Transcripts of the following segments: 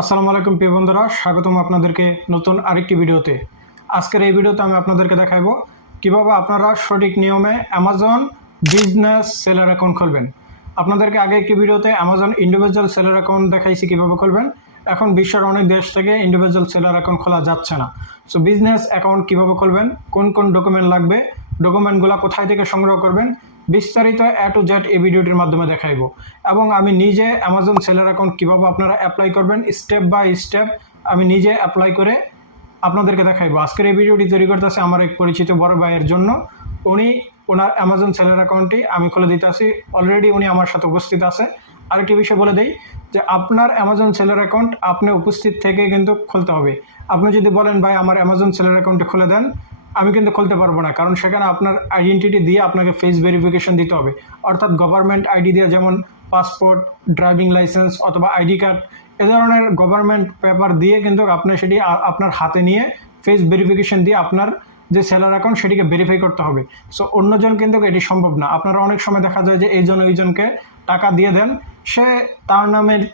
আসসালামু আলাইকুম প্রিয় বন্ধুরা, স্বাগতম আপনাদেরকে নতুন আরেকটি ভিডিওতে। আজকের এই ভিডিওতে আমি আপনাদেরকে দেখাবো কিভাবে আপনারা সঠিক নিয়মে অ্যামাজন বিজনেস সেলার অ্যাকাউন্ট খুলবেন। আপনাদেরকে আগে একটি ভিডিওতে অ্যামাজন ইন্ডিভিজুয়াল সেলার অ্যাকাউন্ট দেখাইছি কীভাবে খুলবেন। এখন বিশ্বের অনেক দেশ থেকে ইন্ডিভিজুয়াল সেলার অ্যাকাউন্ট খোলা যাচ্ছে না। সো বিজনেস অ্যাকাউন্ট কীভাবে খুলবেন, কোন কোন ডকুমেন্ট লাগবে, ডকুমেন্টগুলো কোথায় থেকে সংগ্রহ করবেন, বিস্তারিত A to Z এই ভিডিওটির মাধ্যমে দেখাইব। এবং আমি নিজে অ্যামাজন সেলার অ্যাকাউন্ট কীভাবে আপনারা অ্যাপ্লাই করবেন স্টেপ বাই স্টেপ আমি নিজে অ্যাপ্লাই করে আপনাদেরকে দেখাইব। আজকের এই ভিডিওটি তৈরি করতেছে আমার এক পরিচিত বড় ভাইয়ের জন্য। ওনার অ্যামাজন সেলার অ্যাকাউন্টটি আমি খুলে দিতে আসি, অলরেডি উনি আমার সাথে উপস্থিত আছে। আরেকটি বিষয় বলে দেই যে আপনার অ্যামাজন সেলার অ্যাকাউন্ট আপনি উপস্থিত থেকে কিন্তু খুলতে হবে। আপনি যদি বলেন ভাই আমার অ্যামাজন সেলার অ্যাকাউন্টে খুলে দেন, আমি কিন্তু খুলতে পারবো না, কারণ সেখানে আপনার আইডেন্টিটি দিয়ে আপনাকে ফেস ভেরিফিকেশন দিতে হবে। অর্থাৎ গভর্নমেন্ট আইডি দিয়ে, যেমন পাসপোর্ট, ড্রাইভিং লাইসেন্স অথবা আইডি কার্ড, এ ধরনের গভর্নমেন্ট পেপার দিয়ে কিন্তু আপনি সেটি আপনার হাতে নিয়ে ফেস ভেরিফিকেশন দিয়ে আপনার যে সেলার অ্যাকাউন্ট সেটিকে ভেরিফাই করতে হবে। সো অন্যজন কিন্তু এটি সম্ভব না। আপনারা অনেক সময় দেখা যায় যে এইজন ওইজনকে টাকা দিয়ে দেন, সে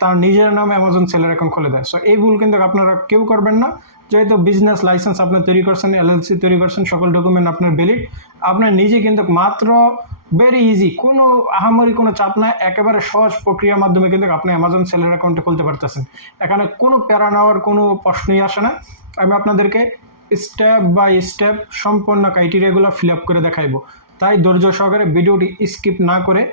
তার নিজের নামে অ্যামাজন সেলার অ্যাকাউন্ট খুলে দেয়। সো এই ভুল কিন্তু আপনারা কেউ করবেন না। যেহেতু বিজনেস লাইসেন্স আপনি তৈরি করছেন, LLC তৈরি করছেন, সকল ডকুমেন্ট আপনার ভ্যালিড, আপনার নিজে কিন্তু মাত্র ভেরি ইজি, কোনো আহামরি কোনো চাপ নাই, একেবারে সহজ প্রক্রিয়ার মাধ্যমে কিন্তু আপনি অ্যামাজন সেলার অ্যাকাউন্টে খুলতে পারতেছেন। এখানে কোনো প্যারা নেওয়ার কোনো প্রশ্নই আসে না। আমি আপনাদেরকে স্টেপ বাই স্টেপ সম্পূর্ণ ক্রাইটেরিয়াগুলো ফিল আপ করে দেখাইব। তাই ধৈর্য সহকারে ভিডিওটি স্কিপ না করে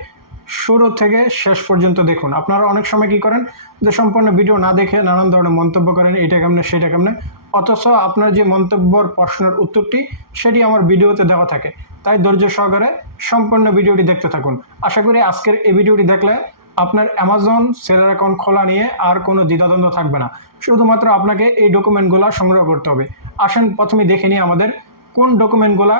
শুরু থেকে শেষ পর্যন্ত দেখুন। আপনারা অনেক সময় কী করেন যে সম্পূর্ণ ভিডিও না দেখে নানান ধরনের মন্তব্য করেন, এটা কেমনে সেটা কেমনে, অথচ আপনার যে মন্তব্যর প্রশ্নের উত্তরটি সেটি আমার ভিডিওতে দেওয়া থাকে। তাই ধৈর্য সহকারে সম্পূর্ণ ভিডিওটি দেখতে থাকুন। আশা করি আজকের এই ভিডিওটি দেখলে আপনার অ্যামাজন সেলার অ্যাকাউন্ট খোলা নিয়ে আর কোনো দ্বিধাদ্বন্দ্ব থাকবে না। শুধুমাত্র আপনাকে এই ডকুমেন্টগুলো সংগ্রহ করতে হবে। আসেন প্রথমে দেখে নিই আমাদের কোন ডকুমেন্টগুলো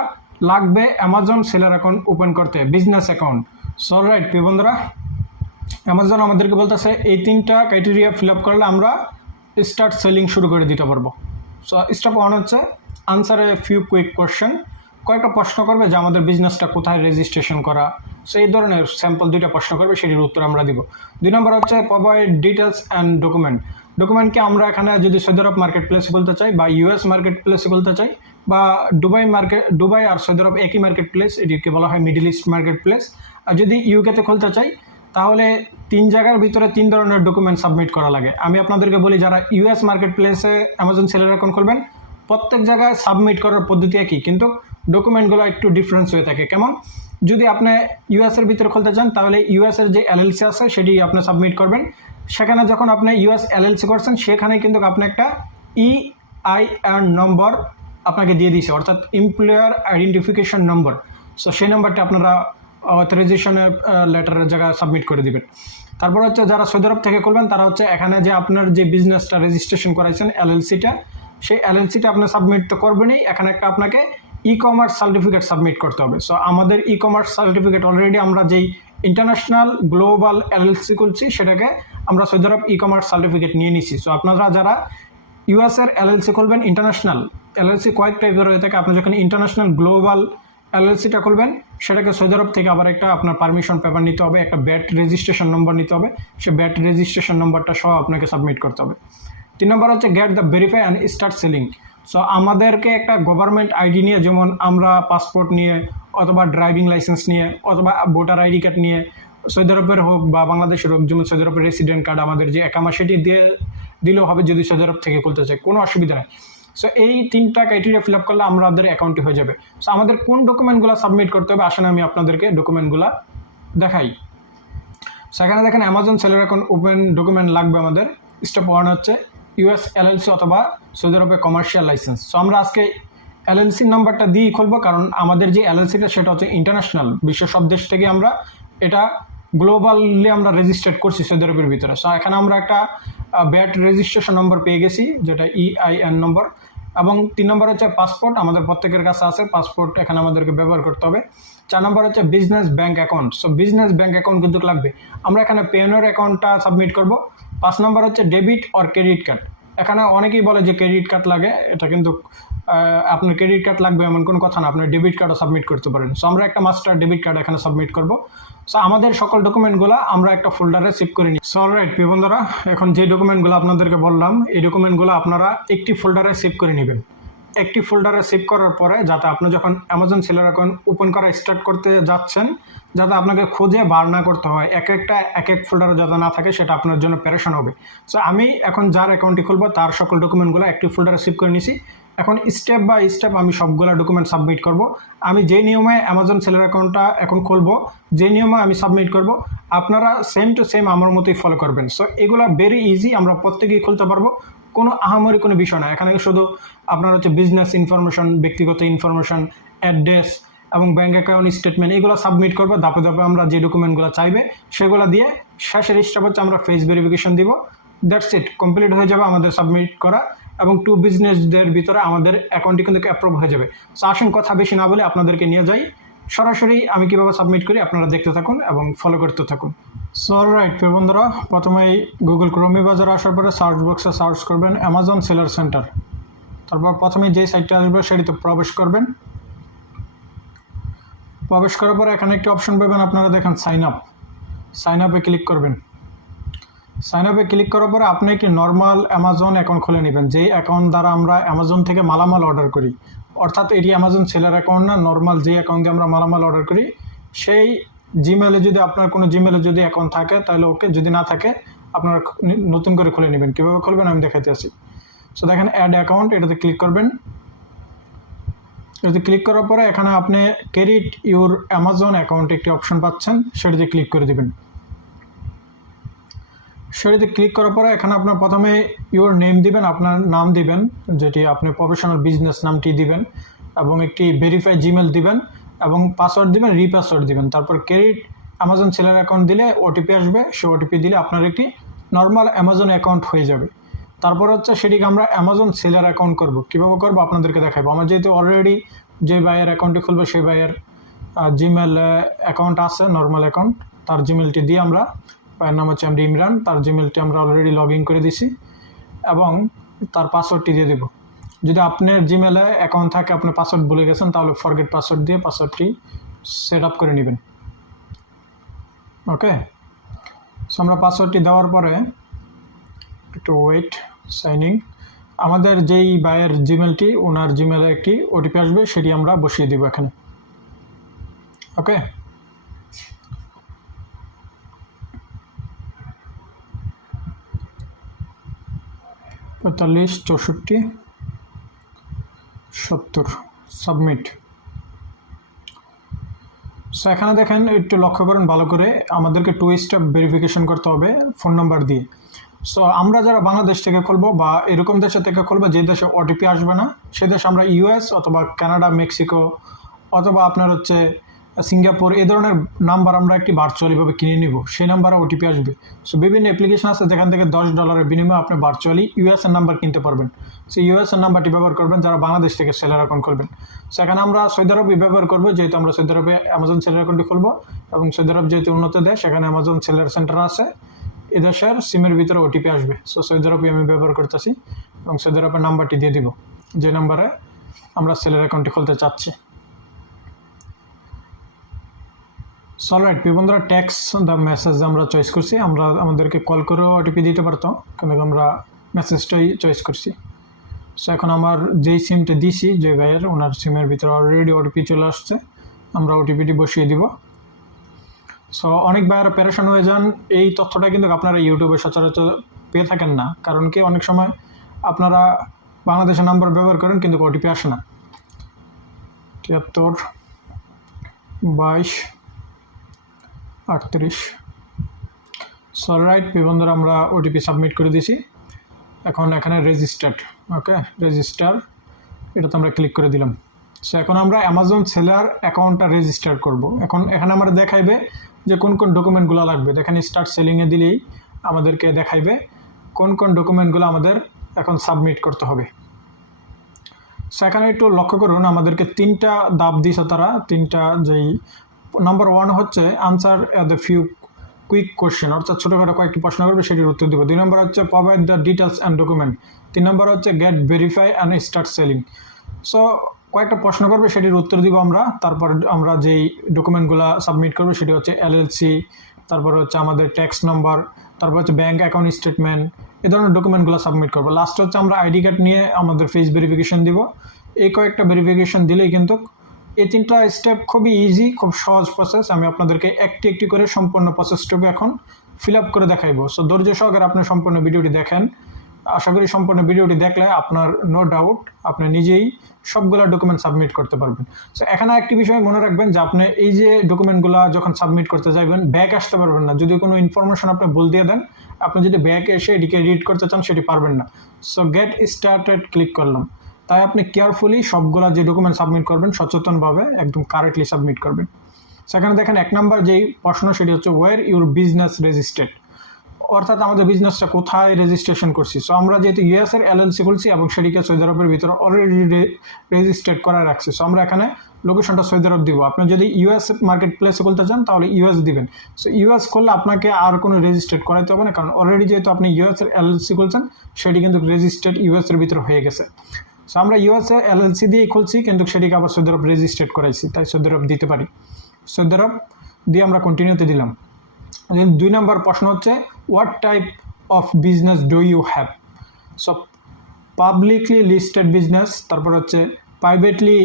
লাগবে অ্যামাজন সেলার অ্যাকাউন্ট ওপেন করতে, বিজনেস অ্যাকাউন্ট। সো রাইট প্রিয় বন্ধুরা, অ্যামাজন আমাদেরকে বলতেছে এই তিনটা ক্রাইটেরিয়া ফিল আপ করলে আমরা স্টার্ট সেলিং শুরু করে দিতে পারবো। সো স্টেপ 1 হচ্ছে answer a few quick question. কয়েকটা প্রশ্ন করবে যে আমাদের বিজনেসটা কোথায় রেজিস্ট্রেশন করা, সেই ধরনের স্যাম্পল 2টা প্রশ্ন করবে, সেটির উত্তর আমরা দিব। 2 নম্বর হচ্ছে প্রোভাইড ডিটেলস অ্যান্ড ডকুমেন্ট। ডকুমেন্টকে আমরা এখানে যদি সৌদি আরব মার্কেট প্লেসে খুলতে চাই বা US মার্কেট প্লেসে খুলতে চাই বা দুবাই আর সৌদি আরব একই মার্কেট প্লেস, এটিকে বলা হয় মিডল ইস্ট মার্কেট প্লেস। আর যদি ইউকেতে খুলতে চাই তাহলে 3 জায়গার ভিতরে 3 ধরনের ডকুমেন্ট সাবমিট করা লাগে। আমি আপনাদেরকে বলি, যারা US মার্কেট প্লেসে অ্যামাজন সেলার অ্যাকাউন্ট খুলবেন প্রত্যেক জায়গায় সাবমিট করার পদ্ধতি একই, কিন্তু ডকুমেন্টগুলো একটু ডিফারেন্স হয়ে থাকে। কেমন? যদি আপনি US-এর ভিতরে খুলতে চান তাহলে US-এর যে LLC আছে সেটি আপনি সাবমিট করবেন। সেখানে যখন আপনি US LLC করছেন সেখানে কিন্তু আপনি একটা EIN নম্বর আপনাকে দিয়ে দিয়েছে, অর্থাৎ এমপ্লয়ার আইডেন্টিফিকেশন নম্বর। সো সেই নম্বরটা আপনারা অথরাইজেশনের লেটারের জায়গায় সাবমিট করে দিবেন। তারপর হচ্ছে যারা সৌদি আরব থেকে করবেন তারা হচ্ছে এখানে যে আপনার যে বিজনেসটা রেজিস্ট্রেশন করাইছেন LLC-টা, সেই LLC-টা আপনি সাবমিট তো করবেনই, এখানে একটা আপনাকে ই-কমার্স সার্টিফিকেট সাবমিট করতে হবে। সো আমাদের ই-কমার্স সার্টিফিকেট অলরেডি আমরা যেই ইন্টারন্যাশনাল গ্লোবাল LLC খুলছি সেটাকে আমরা সৌদি আরব ই-কমার্স সার্টিফিকেট নিয়ে নিচ্ছি। সো আপনারা যারা US-এর LLC খুলবেন, ইন্টারন্যাশনাল LLC কয়েক টাইপের হয়ে থাকে, আপনি যখন ইন্টারন্যাশনাল গ্লোবাল LLC-টা খুলবেন সেটাকে সৌদি আরব থেকে আবার একটা আপনার পারমিশন পেপার নিতে হবে, একটা ব্যাট রেজিস্ট্রেশন নম্বর নিতে হবে, সে ব্যাট রেজিস্ট্রেশন নম্বরটা সহ আপনাকে সাবমিট করতে হবে। 3 নম্বর হচ্ছে get the verify and start selling. So আমাদেরকে একটা গভর্নমেন্ট আইডি নিয়ে, যেমন আমরা পাসপোর্ট নিয়ে অথবা ড্রাইভিং লাইসেন্স নিয়ে অথবা ভোটার আইডি কার্ড নিয়ে, সৌদি আরবের হোক বা বাংলাদেশের হোক, যেমন সৌদি আরবের রেসিডেন্ট কার্ড আমাদের যে একামা সেটি দিলেও হবে যদি সৌদি আরব থেকে খুলতে চাই, কোনো অসুবিধা নেই। সো এই 3টা ক্রাইটেরিয়া ফিল আপ করলে আমাদের অ্যাকাউন্টে হয়ে যাবে। সো আমাদের কোন ডকুমেন্টগুলো সাবমিট করতে হবে আসলে আমি আপনাদেরকে ডকুমেন্টগুলো দেখাই। সেখানে দেখেন Amazon seller account open document লাগবে আমাদের। স্টেপ 1 হচ্ছে US LLC অথবা সৌদি আরবের কমার্শিয়াল লাইসেন্স। সো আমরা আজকে LLC নাম্বারটা দিয়েই খুলবো, কারণ আমাদের যে LLC-টা সেটা হচ্ছে ইন্টারন্যাশনাল, বিশ্বের সব দেশ থেকে আমরা এটা গ্লোবালি আমরা রেজিস্টার্ড করছি সৌদি আরবের ভিতরে। সো এখানে আমরা একটা ব্যাট রেজিস্ট্রেশন নম্বর পেয়ে গেছি, যেটা EIN নম্বর। এবং 3 নম্বর হচ্ছে পাসপোর্ট, আমাদের প্রত্যেকের কাছে আছে পাসপোর্ট, এখানে আমাদেরকে ব্যবহার করতে হবে। 4 নম্বর হচ্ছে business bank account. So business bank account কিন্তু লাগবে, আমরা এখানে পেওনের অ্যাকাউন্টটা সাবমিট করব। 5 নম্বর হচ্ছে ডেবিট অর ক্রেডিট কার্ড। এখানে অনেকেই বলে যে ক্রেডিট কার্ড লাগে, এটা কিন্তু আপনার ক্রেডিট কার্ড লাগবে এমন কোনো কথা না, আপনার ডেবিট কার্ডও সাবমিট করতে পারেন। সো আমরা একটা মাস্টার ডেবিট কার্ড এখানে সাবমিট করব। সো আমাদের সকল ডকুমেন্টগুলো আমরা একটা ফোল্ডারে সেভ করে নিই। সো অলরাইট প্রিয় বন্ধুরা, এখন যে ডকুমেন্টগুলো আপনাদেরকে বললাম এই ডকুমেন্টগুলো আপনারা একটি ফোল্ডারে সেভ করে নেবেন। একটি ফোল্ডারে সেভ করার পরে যাতে আপনি যখন অ্যামাজন সেলার অ্যাকাউন্ট ওপেন করা স্টার্ট করতে যাচ্ছেন যাতে আপনাকে খুঁজে বার না করতে হয়, এক এক ফোল্ডারে যাতে না থাকে, সেটা আপনার জন্য প্যারেশান হবে। সো আমি এখন যার অ্যাকাউন্টটি খুলবো তার সকল ডকুমেন্টগুলো একটি ফোল্ডারে সেভ করে নিছি। এখন স্টেপ বাই স্টেপ আমি সবগুলো ডকুমেন্ট সাবমিট করব। আমি যে নিয়মে অ্যামাজন সেলার অ্যাকাউন্টটা এখন খুলবো, যে নিয়মে আমি সাবমিট করব, আপনারা সেম টু সেম আমার মতোই ফলো করবেন। সো এগুলো ভেরি ইজি, আমরা প্রত্যেকেই খুলতে পারবো, কোনো আহামরি কোনো বিষয় না। এখানে শুধু আপনার হচ্ছে বিজনেস ইনফরমেশন, ব্যক্তিগত ইনফরমেশন, অ্যাড্রেস এবং ব্যাঙ্ক অ্যাকাউন্ট স্টেটমেন্ট এগুলো সাবমিট করবো। ধাপে ধাপে আমরা যে ডকুমেন্টগুলো চাইবে সেগুলো দিয়ে শেষের স্টেপ হচ্ছে আমরা ফেস ভেরিফিকেশন দিব। দ্যাটস ইট, কমপ্লিট হয়ে যাবে আমাদের সাবমিট করা এবং 2 বিজনেস ডের ভিতরে আমাদের অ্যাকাউন্টটি কিন্তু অ্যাপ্রুভ হয়ে যাবে। সো আসুন কথা বেশি না বলে আপনাদেরকে নিয়ে যাই সরাসরি আমি কীভাবে সাবমিট করি, আপনারা দেখতে থাকুন এবং ফলো করতে থাকুন। সো অলরাইট প্রিয় বন্ধুরা, প্রথমেই গুগল ক্রোমি বাজারে আসার পরে সার্চ বক্সে সার্চ করবেন অ্যামাজন সেলার সেন্টার। তারপর প্রথমে যে সাইটটা আসবে সেটিতে প্রবেশ করবেন। প্রবেশ করার পরে এখানে একটি অপশন পাবেন, আপনারা দেখেন সাইন আপ। সাইন আপে ক্লিক করবেন। সাইন আপে ক্লিক করার পরে আপনি একটি নর্মাল অ্যামাজন অ্যাকাউন্ট খুলে নেবেন, যেই অ্যাকাউন্ট দ্বারা আমরা অ্যামাজন থেকে মালামাল অর্ডার করি। অর্থাৎ এটি অ্যামাজন সেলার অ্যাকাউন্ট না, নর্মাল যেই অ্যাকাউন্ট দিয়ে আমরা মালামাল অর্ডার করি সেই জিমেলে যদি আপনার কোনো জিমেলে যদি অ্যাকাউন্ট থাকে তাহলে ওকে, যদি না থাকে আপনারা নতুন করে খুলে নেবেন। কীভাবে খুলবেন আমি দেখাতে আসি। সো দেখেন অ্যাড অ্যাকাউন্ট, এটাতে ক্লিক করবেন। এটাতে ক্লিক করার পরে এখানে আপনি ক্রেডিট ইউর অ্যামাজন অ্যাকাউন্ট একটি অপশন পাচ্ছেন, সেটাতে ক্লিক করে দেবেন। সেটাতে ক্লিক করার পরে এখানে আপনার প্রথমে ইউর নেম দিবেন, আপনার নাম দিবেন, যেটি আপনি প্রফেশনাল বিজনেস নামটি দিবেন এবং একটি ভেরিফাই জিমেল দিবেন এবং পাসওয়ার্ড দিবেন, রিপাসওয়ার্ড দিবেন। তারপর ক্রেডিট অ্যামাজন সেলার অ্যাকাউন্ট দিলে ওটিপি আসবে, সে ওটিপি দিলে আপনার একটি নর্মাল অ্যামাজন অ্যাকাউন্ট হয়ে যাবে। তারপর হচ্ছে সেটিকে আমরা অ্যামাজন সেলার অ্যাকাউন্ট করব। কীভাবে করবো আপনাদেরকে দেখাবো। আমার যেহেতু অলরেডি যে ভাইয়ের অ্যাকাউন্টটি খুলবে সেই ভাইয়ের জিমেল অ্যাকাউন্ট আছে, নর্মাল অ্যাকাউন্ট, তার জিমেলটি দিয়ে আমরা, ভাইয়ের নাম হচ্ছে এমডি ইমরান, তার জিমেলটি আমরা অলরেডি লগ ইন করে দিছি এবং তার পাসওয়ার্ডটি দিয়ে দেবো। যদি আপনার জিমেলে অ্যাকাউন্ট থাকে, আপনি পাসওয়ার্ড ভুলে গেছেন, তাহলে ফরগেট পাসওয়ার্ড দিয়ে পাসওয়ার্ডটি সেট আপ করে নেবেন। ওকে, সো আমরা পাসওয়ার্ডটি দেওয়ার পরে একটু ওয়েট, সাইনিং, আমাদের যেই ভাইয়ের জিমেলটি, ওনার জিমেলে একটি ওটিপি আসবে, সেটি আমরা বসিয়ে দেব এখানে। ওকে, পঁয়তাল্লিশ 64 70, সাবমিট। সো এখানে দেখেন, একটু লক্ষ্য করেন ভালো করে, আমাদেরকে 2 স্টেপ ভেরিফিকেশন করতে হবে ফোন নাম্বার দিয়ে। সো আমরা যারা বাংলাদেশ থেকে খুলবো বা এরকম দেশে থেকে খুলবো যে দেশে ওটিপি আসবে না, সে দেশে আমরা ইউএস অথবা কানাডা, মেক্সিকো অথবা আপনার হচ্ছে সিঙ্গাপুর, এই ধরনের নাম্বার আমরা একটি ভার্চুয়ালিভাবে কিনে নিব, সেই নাম্বারে ওটিপি আসবে। সো বিভিন্ন অ্যাপ্লিকেশন আছে যেখান থেকে $10 বিনিময়ে আপনি ভার্চুয়ালি ইউএসএর নাম্বার কিনতে পারবেন। সো ইউএসএর নাম্বারটি ব্যবহার করবেন যারা বাংলাদেশ থেকে সেলার অ্যাকাউন্ট করবেন। সো এখানে আমরা সৌদি আরবই ব্যবহার করবো, যেহেতু আমরা সৌদি আরবে অ্যামাজন সেলার অ্যাকাউন্টটি খুলবো এবং সৌদি আরব যেহেতু উন্নত দেশ, এখানে অ্যামাজন সেলার সেন্টার আছে, এদেশের সিমের ভিতরে ওটিপি আসবে। সো সৌদি আরবই আমি ব্যবহার করতেছি এবং সৌদি আরবের নাম্বারটি দিয়ে দিব, যে নাম্বারে আমরা সেলার অ্যাকাউন্টটি খুলতে চাচ্ছি। সো অলরাইট বন্ধুরা, টেক্সট দ্য মেসেজ আমরা চয়েস করছি। আমরা আমাদেরকে কল করেও ওটিপি দিতে পারতো, কিন্তু আমরা মেসেজটাই চয়েস করছি। সো এখন আমার যেই সিমটা দিছি, যে ভাইয়ের, ওনার সিমের ভিতরে অলরেডি ওটিপি চলে আসছে, আমরা ওটিপিটি বসিয়ে দিব। সো অনেক ভাইয়েরা প্যারেশান হয়ে যান, এই তথ্যটা কিন্তু আপনারা ইউটিউবে সচরাচর পেয়ে থাকেন না, কারণ কি অনেক সময় আপনারা বাংলাদেশের নাম্বার ব্যবহার করেন কিন্তু ওটিপি আসে না। 73 22 38। সো রাইট বন্ধুরা, আমরা ওটিপি সাবমিট করে দিয়েছি। এখন এখানে রেজিস্টার্ড, ওকে, রেজিস্টার, এটাতে আমরা ক্লিক করে দিলাম। সো এখন আমরা অ্যামাজন সেলার অ্যাকাউন্টটা রেজিস্টার করব। এখন এখানে আমরা দেখাইবে যে কোন কোন ডকুমেন্টগুলো লাগবে। দেখেন স্টার্ট সেলিংয়ে দিলেই আমাদেরকে দেখাইবে কোন কোন ডকুমেন্টগুলো আমাদের এখন সাবমিট করতে হবে। সেখানে একটু লক্ষ্য করুন, আমাদেরকে 3টা ধাপ দিয়েছে তারা, 3টা, যেই নাম্বার 1 হচ্ছে answer the few quick question, অর্থাৎ ছোটোখাটো কয়েকটি প্রশ্ন করবে, সেটির উত্তর দেবো। 2 নম্বর হচ্ছে provide the details and document. 3 নম্বর হচ্ছে get verify and start selling. So কয়েকটা প্রশ্ন করবে, সেটির উত্তর দিব আমরা। তারপর আমরা যেই ডকুমেন্টগুলো সাবমিট করবো সেটি হচ্ছে এলএলসি, তারপর হচ্ছে আমাদের ট্যাক্স নাম্বার, তারপর হচ্ছে ব্যাঙ্ক অ্যাকাউন্ট স্টেটমেন্ট, এই ধরনের ডকুমেন্টগুলো সাবমিট করবো। লাস্ট হচ্ছে আমরা আইডি কার্ড নিয়ে আমাদের ফেস ভেরিফিকেশন দিব। এই কয়েকটা ভেরিফিকেশন দিলেই কিন্তু এই 3টা স্টেপ খুবই ইজি, খুব সহজ প্রসেস। আমি আপনাদেরকে একটি একটি করে সম্পূর্ণ প্রসেসটুকু এখন ফিল আপ করে দেখাইবো। সো ধৈর্য সহকারে আপনি সম্পূর্ণ ভিডিওটি দেখেন। আশা করি সম্পূর্ণ ভিডিওটি দেখলে আপনার নো ডাউট আপনি নিজেই সবগুলো ডকুমেন্ট সাবমিট করতে পারবেন। সো এখানে একটি বিষয় মনে রাখবেন যে আপনি এই যে ডকুমেন্টগুলো যখন সাবমিট করতে যাবেন ব্যাক আসতে পারবেন না। যদি কোনো ইনফরমেশন আপনি ভুল দিয়ে দেন, আপনি যদি ব্যাক এসে এটিকে এডিট করতে চান সেটি পারবেন না। সো গেট স্টার্টেড ক্লিক করলাম। তাই আপনি কেয়ারফুলি সবগুলা যে ডকুমেন্ট সাবমিট করবেন সচেতনভাবে একদম কারেক্টলি সাবমিট করবেন। সেখানে দেখেন 1 নম্বর যেই প্রশ্ন সেটি হচ্ছে ওয়্যার ইউর বিজনেস রেজিস্টার্ড, অর্থাৎ আমাদের বিজনেসটা কোথায় রেজিস্ট্রেশন করছি। সো আমরা যেহেতু ইউএস এর এলএলসি খুলছি এবং সেটিকে সৌদি আরবের ভিতরে অলরেডি রেজিস্টার্ড করা রাখছি, সো আমরা এখানে লোকেশনটা সৌদি আরব দিব। আপনি যদি ইউএস মার্কেট প্লেসে খুলতে চান তাহলে ইউএস দিবেন। সো ইউএস করলে আপনাকে আর কোনো রেজিস্টার্ড করাইতে হবে না, কারণ অলরেডি যেহেতু আপনি ইউএস এর এলএলসি খুলছেন সেটি কিন্তু রেজিস্টার্ড ইউএস এর ভিতরে হয়ে গেছে। সো আমরা ইউএস এর এলএলসি দিয়েই খুলছি, কিন্তু সেটিকে আবার সৌদি আরব রেজিস্টার্ড করাইছি, তাই সৌদি আরব দিতে পারি। সৌদি আরব দিয়ে আমরা কন্টিনিউতে দিলাম। 2 নম্বর প্রশ্ন হচ্ছে what type of business do you have. So publicly listed business, তারপর হচ্ছে প্রাইভেটলি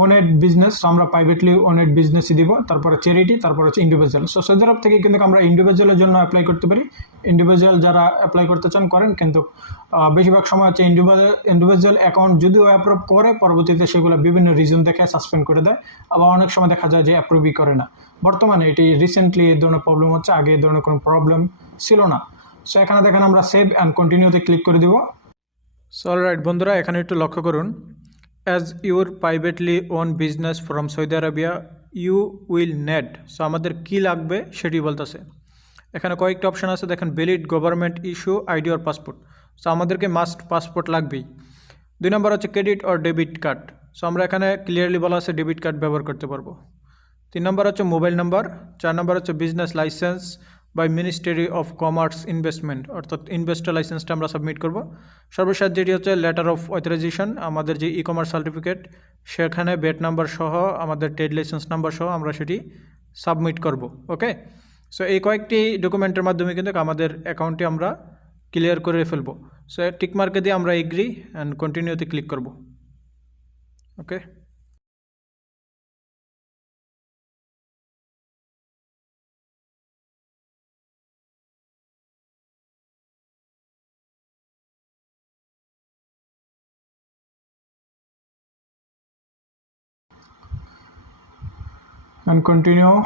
ওনেড বিজনেস। সো আমরা প্রাইভেটলি ওনেড বিজনেসই দিব। তারপরে চ্যারিটি, তারপর হচ্ছে ইন্ডিভিজুয়াল। সো সৌদি আরব থেকে কিন্তু আমরা ইন্ডিভিজুয়ালের জন্য অ্যাপ্লাই করতে পারি। ইন্ডিভিজুয়াল যারা অ্যাপ্লাই করতে চান করেন, কিন্তু বেশিরভাগ সময় হচ্ছে ইন্ডিভিজুয়াল অ্যাকাউন্ট যদিও অ্যাপ্রুভ করে, পরবর্তীতে সেগুলো বিভিন্ন রিজন দেখে সাসপেন্ড করে দেয়, আবার অনেক সময় দেখা যায় যে অ্যাপ্রুভই করে না। বর্তমানে এটি রিসেন্টলি এই ধরনের প্রবলেম হচ্ছে, আগে এই ধরনের কোনো প্রবলেম ছিল না। সো এখানে দেখেন আমরা সেভ অ্যান্ড কন্টিনিউতে ক্লিক করে দিব। সো অলরাইট বন্ধুরা, এখানে একটু লক্ষ্য করুন, as your privately own business from Saudi Arabia you will need. So আমাদের কী লাগবে সেটি বলতেছে। এখানে কয়েকটা অপশান আছে, দেখেন valid government issue ID or passport. So আমাদেরকে মাস্ট পাসপোর্ট লাগবেই। 2 নম্বর হচ্ছে credit or debit card. So আমরা এখানে ক্লিয়ারলি বলা আছে ডেবিট কার্ড ব্যবহার করতে পারবো। 3 নম্বর হচ্ছে মোবাইল নাম্বার। 4 নম্বর হচ্ছে business license by ministry of commerce investment, অর্থাৎ ইনভেস্টর লাইসেন্সটা আমরা সাবমিট করব। সর্বশেষ যেটি হচ্ছে লেটার অফ অথরাইজেশন, আমাদের যে ই কমার্স সার্টিফিকেট সেখানে বেট নাম্বার সহ আমাদের ট্রেড লাইসেন্স নাম্বার সহ আমরা সেটি সাবমিট করব। ওকে, সো এই কয়েকটি ডকুমেন্টের মাধ্যমে কিন্তু আমাদের অ্যাকাউন্টটি আমরা ক্লিয়ার করে ফেলবো। সো টিকমার্কে দিয়ে আমরা এগ্রি অ্যান্ড কন্টিনিউতে ক্লিক করব। ওকে, and continue.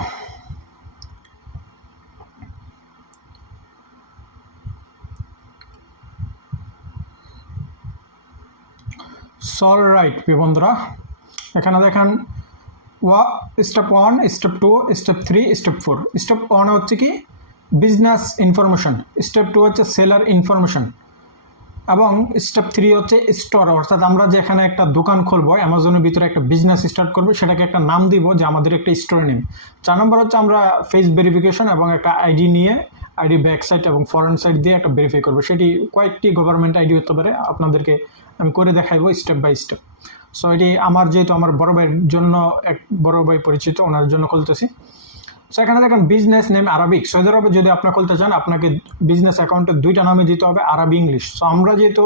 সল রাইট বন্ধুরা, এখানে দেখেন step 1, step 2, step 3, step 4। Step 1 হচ্ছে কি বিজনেস ইনফরমেশন, স্টেপ 2 হচ্ছে সেলার ইনফরমেশন, এবং স্টেপ 3 হচ্ছে স্টোর, অর্থাৎ আমরা যে এখানে একটা দোকান খুলবো, অ্যামাজনের ভিতরে একটা বিজনেস স্টার্ট করবো, সেটাকে একটা নাম দিব যে আমাদের একটা স্টোর নেম। 4 নম্বর হচ্ছে আমরা ফেস ভেরিফিকেশন এবং একটা আইডি নিয়ে আইডি ব্যাক সাইড এবং ফরন্ট সাইড দিয়ে একটা ভেরিফাই করবো। সেটি কয়েকটি গভর্নমেন্ট আইডি হতে পারে, আপনাদেরকে আমি করে দেখাইবো স্টেপ বাই স্টেপ। সো এটি আমার যেহেতু আমার বড় ভাইয়ের জন্য, এক বড় ভাই পরিচিত, ওনার জন্য খুলতেছি। সো এখানে দেখেন বিজনেস নেম আরবিক। সৌদি আরবে যদি আপনি খুলতে চান আপনাকে বিজনেস অ্যাকাউন্টে 2টা নামই দিতে হবে, আরবি ইংলিশ। সো আমরা যেহেতু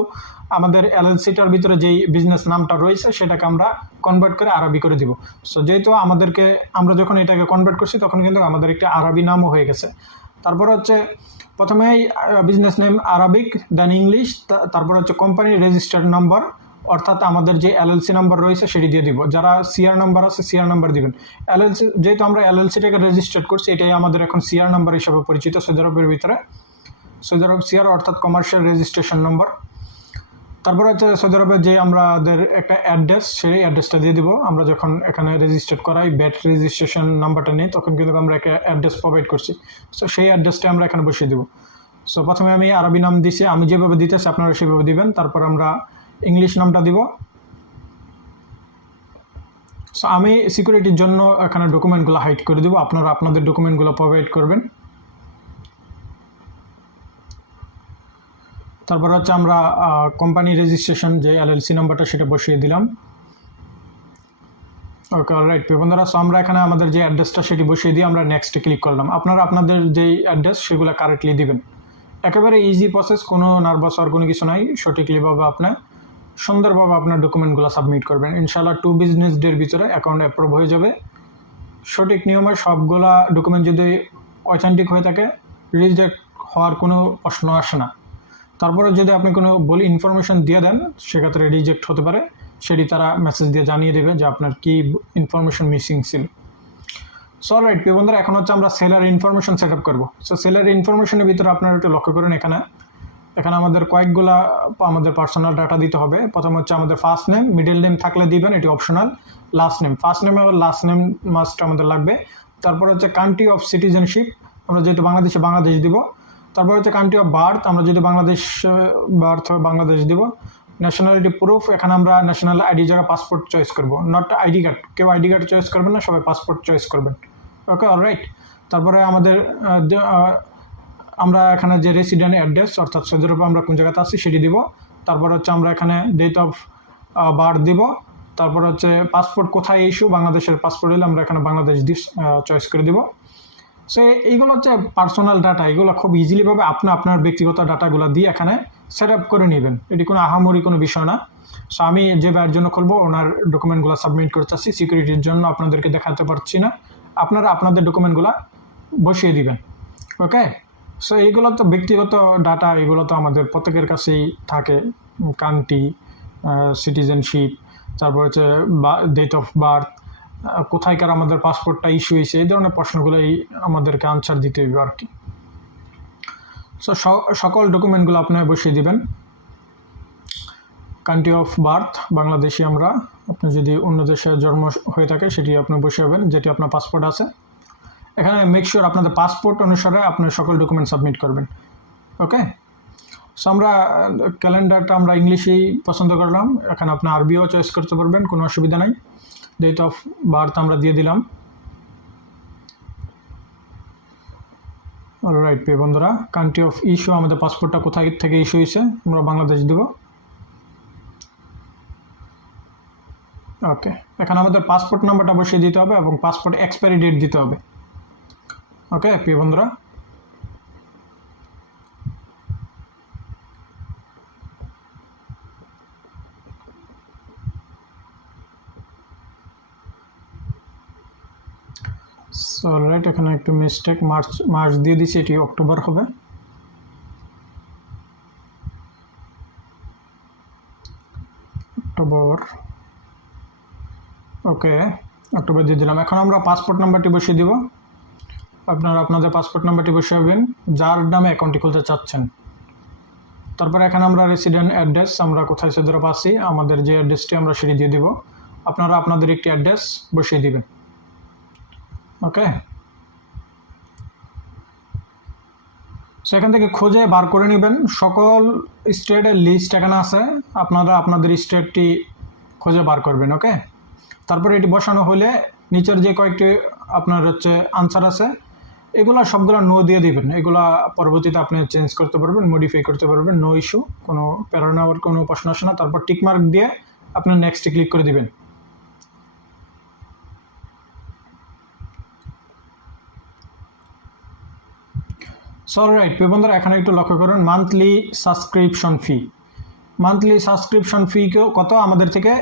আমাদের এলএলসিটার ভিতরে যেই বিজনেস নামটা রয়েছে সেটাকে আমরা কনভার্ট করে আরবি করে দিব। সো যেহেতু আমাদেরকে, আমরা যখন এটাকে কনভার্ট করছি তখন কিন্তু আমাদের একটা আরবি নামও হয়ে গেছে। তারপর হচ্ছে প্রথমেই বিজনেস নেম আরবিক, দেন ইংলিশ, তারপর হচ্ছে কোম্পানির রেজিস্টার্ড নাম্বার, অর্থাৎ আমাদের যে এলএলসি নাম্বার রয়েছে সেটি দিয়ে দিব। যারা সিআর নাম্বার আছে সিআর নাম্বার দিবেন। এলএলসি যেহেতু আমরা এলএলসিটাকে রেজিস্টার করছি, এটাই আমাদের এখন সিআর নাম্বার হিসাবে পরিচিত সৌদি আরবের ভিতরে। সৌদি আরব সিআর অর্থাৎ কমার্শিয়াল রেজিস্ট্রেশন নাম্বার। তারপর হচ্ছে সৌদি আরবের যে আমাদের একটা অ্যাড্রেস, সেই অ্যাড্রেসটা দিয়ে দিব। আমরা যখন এখানে রেজিস্টার করাই ব্যাট রেজিস্ট্রেশন নাম্বারটা নিই, তখন কিন্তু আমরা একটা অ্যাড্রেস প্রোভাইড করছি। সো সেই অ্যাড্রেসটা আমরা এখানে বসিয়ে দেবো। সো প্রথমে আমি আরবি নাম দিছি, আমি যেভাবে দিতেছি আপনারা সেভাবে দিবেন। তারপর আমরা ইংলিশ নামটা দিব। সো আমি সিকিউরিটির জন্য এখানে ডকুমেন্টগুলো হাইড করে দেবো, আপনারা আপনাদের ডকুমেন্টগুলো প্রোভাইড করবেন। তারপর হচ্ছে আমরা কোম্পানি রেজিস্ট্রেশন যে এলএলসি নাম্বারটা সেটা বসিয়ে দিলাম। ওকে, অলরাইট প্রিয় বন্ধুরা, সো আমরা এখানে আমাদের যে অ্যাড্রেসটা সেটি বসিয়ে দিয়ে আমরা নেক্সটে ক্লিক করলাম। আপনারা আপনাদের যেই অ্যাড্রেস সেগুলো কারেক্টলি দিবেন। একেবারে ইজি প্রসেস, কোনো নার্ভাস হওয়ার কোনো কিছু নাই। সঠিকলিভাবে আপনার সুন্দরভাবে আপনার ডকুমেন্টগুলো সাবমিট করবেন। ইনশাআল্লাহ 2 বিজনেস ডের ভিতরে অ্যাকাউন্ট অ্যাপ্রুভ হয়ে যাবে। সঠিক নিয়মে সবগুলা ডকুমেন্ট যদি অথেন্টিক হয়ে থাকে রিজেক্ট হওয়ার কোনো প্রশ্ন আসে না। তারপরে যদি আপনি কোনো বলি ইনফরমেশন দিয়ে দেন সেক্ষেত্রে রিজেক্ট হতে পারে, সেটি তারা মেসেজ দিয়ে জানিয়ে দেবে যে আপনার কী ইনফরমেশন মিসিং ছিল। সো রাইট প্রিয় বন্ধুরা, এখন হচ্ছে আমরা সেলার ইনফরমেশন সেট আপ করবো। সো সেলার ইনফরমেশনের ভিতরে আপনারা একটু লক্ষ্য করুন, এখানে আমাদের কয়েকগুলা আমাদের পার্সোনাল ডাটা দিতে হবে। প্রথম হচ্ছে আমাদের ফার্স্ট নেম, মিডল নেম থাকলে দিবেন, এটি optional. Last name, first name এবং লাস্ট নেম মাস্ট আমাদের লাগবে। তারপর হচ্ছে কান্ট্রি অফ সিটিজেনশিপ, আমরা যেহেতু বাংলাদেশে বাংলাদেশ দিব। তারপর হচ্ছে কান্ট্রি অফ বার্থ, আমরা যদি বাংলাদেশ বার্থ বাংলাদেশ দিব। ন্যাশনালিটি প্রুফ, এখানে আমরা ন্যাশনাল আইডি জায়গায় পাসপোর্ট চয়েস করবো, নট আইডি কার্ড। কেউ আইডি কার্ড চয়েস করবেন না, সবাই পাসপোর্ট চয়েস করবেন। ওকে, অলরাইট। তারপরে আমাদের আমরা এখানে যে রেসিডেন্ট অ্যাড্রেস অর্থাৎ সৌদি আরবে আমরা কোন জায়গাতে আছি সেটি দিব। তারপর হচ্ছে আমরা এখানে ডেট অফ বার্থ দিব। তারপর হচ্ছে পাসপোর্ট কোথায় ইস্যু, বাংলাদেশের পাসপোর্ট হলে আমরা এখানে বাংলাদেশ চয়েস করে দিব। সো এইগুলো হচ্ছে পার্সোনাল ডাটা, এগুলো খুব ইজিলিভাবে আপনার ব্যক্তিগত ডাটাগুলো দিয়ে এখানে সেট আপ করে নেবেন। এটি কোনো আহামরি কোনো বিষয় না। সো আমি যে ভাইয়ের জন্য খুলবো ওনার ডকুমেন্টগুলো সাবমিট করতে চাচ্ছি, সিকিউরিটির জন্য আপনাদেরকে দেখাতে পারছি না। আপনারা আপনাদের ডকুমেন্টগুলো বসিয়ে দিবেন। ওকে, সো এইগুলো তো ব্যক্তিগত ডাটা, এগুলো তো আমাদের প্রত্যেকের কাছেই থাকে। কান্ট্রি, সিটিজেনশিপ, তারপর হচ্ছে ডেট অফ বার্থ, কোথায়কার আমাদের পাসপোর্টটা ইস্যু হয়েছে, এই ধরনের প্রশ্নগুলোই আমাদেরকে আনসার দিতে হবে আর কি। সো সকল ডকুমেন্টগুলো আপনি বসিয়ে দিবেন। কান্ট্রি অফ বার্থ বাংলাদেশি আমরা, আপনি যদি অন্য দেশে জন্ম হয়ে থাকে সেটি আপনি বসাবেন, যেটি আপনার পাসপোর্ট আছে। এখানে মেক শিওর আপনাদের পাসপোর্ট অনুসারে আপনার সকল ডকুমেন্ট সাবমিট করবেন। ওকে, সো আমরা ক্যালেন্ডারটা আমরা ইংলিশেই পছন্দ করলাম, এখানে আপনি আরবিও চয়েস করতে পারবেন, কোনো অসুবিধা নাই। ডেট অফ বার্থ আমরা দিয়ে দিলাম। অলরাইট প্রিয় বন্ধুরা, কান্ট্রি অফ ইস্যু আমাদের পাসপোর্টটা কোথায় থেকে ইস্যু হয়েছে, আমরা বাংলাদেশ দেব। ওকে, এখানে আমাদের পাসপোর্ট নাম্বারটা বসিয়ে দিতে হবে এবং পাসপোর্ট এক্সপায়ারি ডেট দিতে হবে। ওকে প্রিয় বন্ধুরা, অলরাইট এখানে একটু মিস্টেক, মার্চ দিয়ে দিছি, এটি অক্টোবর হবে। অক্টোবর, ওকে অক্টোবর দিয়ে দিলাম। এখন আমরা পাসপোর্ট নাম্বারটি বসিয়ে দিব। আপনারা আপনাদের পাসপোর্ট নাম্বারটি বসাবেন যার নামে অ্যাকাউন্টটি খুলতে চাচ্ছেন। তারপরে এখানে আমরা রেসিডেন্ট অ্যাড্রেস, আমরা কোথায় সৌদি আরব আছি আমাদের যে অ্যাড্রেসটি আমরা সেটি দিয়ে দিব। আপনারা আপনাদের একটি অ্যাড্রেস বসিয়ে দিবেন। ওকে, সেখান থেকে খুঁজে বার করে নেবেন। সকল স্টেটের লিস্ট এখানে আছে, আপনারা আপনাদের স্টেটটি খুঁজে বার করবেন। ওকে, তারপরে এটি বসানো হলে নিচের যে কয়েকটি আপনার হচ্ছে আনসার আছে এগুলো সবগুলো নো দিয়ে দিবেন। এগুলা পরবর্তীতে আপনি চেঞ্জ করতে পারবেন, মডিফাই করতে পারবেন, নো ইস্যু, কোনো প্যারা নেওয়ার কোনো প্রশ্ন আসে না। তারপর টিকমার্ক দিয়ে আপনি নেক্সটে ক্লিক করে দিবেন। সো রাইট প্রিয় বন্ধুরা, এখানে একটু লক্ষ্য করুন, মান্থলি সাবস্ক্রিপশন ফি। মান্থলি সাবস্ক্রিপশন ফি কত আমাদের থেকে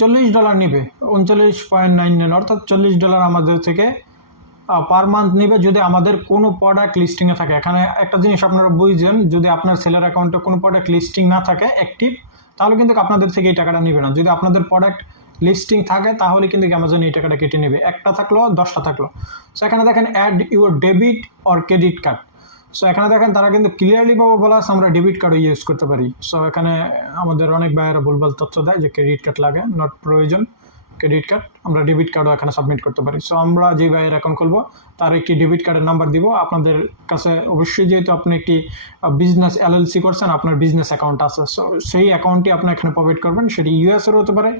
$40 নেবে, 39.99, অর্থাৎ $40 আমাদের থেকে পার মান্থ নেবে যদি আমাদের কোনো প্রোডাক্ট লিস্টিংয়ে থাকে। এখানে একটা জিনিস আপনারা বুঝছেন, যদি আপনার সেলার অ্যাকাউন্টে কোনো প্রোডাক্ট লিস্টিং না থাকে অ্যাক্টিভ, তাহলে কিন্তু আপনাদের থেকে এই টাকাটা নেবে না। যদি আপনাদের প্রোডাক্ট লিস্টিং থাকে তাহলে কিন্তু অ্যামাজন এই টাকাটা কেটে নেবে, একটা থাকলো 10টা থাকলো। সো এখানে দেখেন add your debit or credit card. So এখানে দেখেন তারা কিন্তু ক্লিয়ারলি বলা আছে আমরা ডেবিট কার্ডও ইউজ করতে পারি। সো এখানে আমাদের অনেক ভাইয়েরা ভুলভাল তথ্য দেয় যে ক্রেডিট কার্ড লাগে, নট প্রয়োজন ক্রেডিট কার্ড, আমরা ডেবিট কার্ডও এখানে সাবমিট করতে পারি। সো আমরা যে ভাইয়ের অ্যাকাউন্ট খুলবো তার একটি ডেবিট কার্ডের নাম্বার দিব। আপনাদের কাছে অবশ্যই যেহেতু আপনি একটি বিজনেস এলএলসি করছেন, আপনার বিজনেস অ্যাকাউন্ট আছে, সো সেই অ্যাকাউন্টটি আপনি এখানে প্রোভাইড করবেন। সেটি ইউএসেরও হতে পারে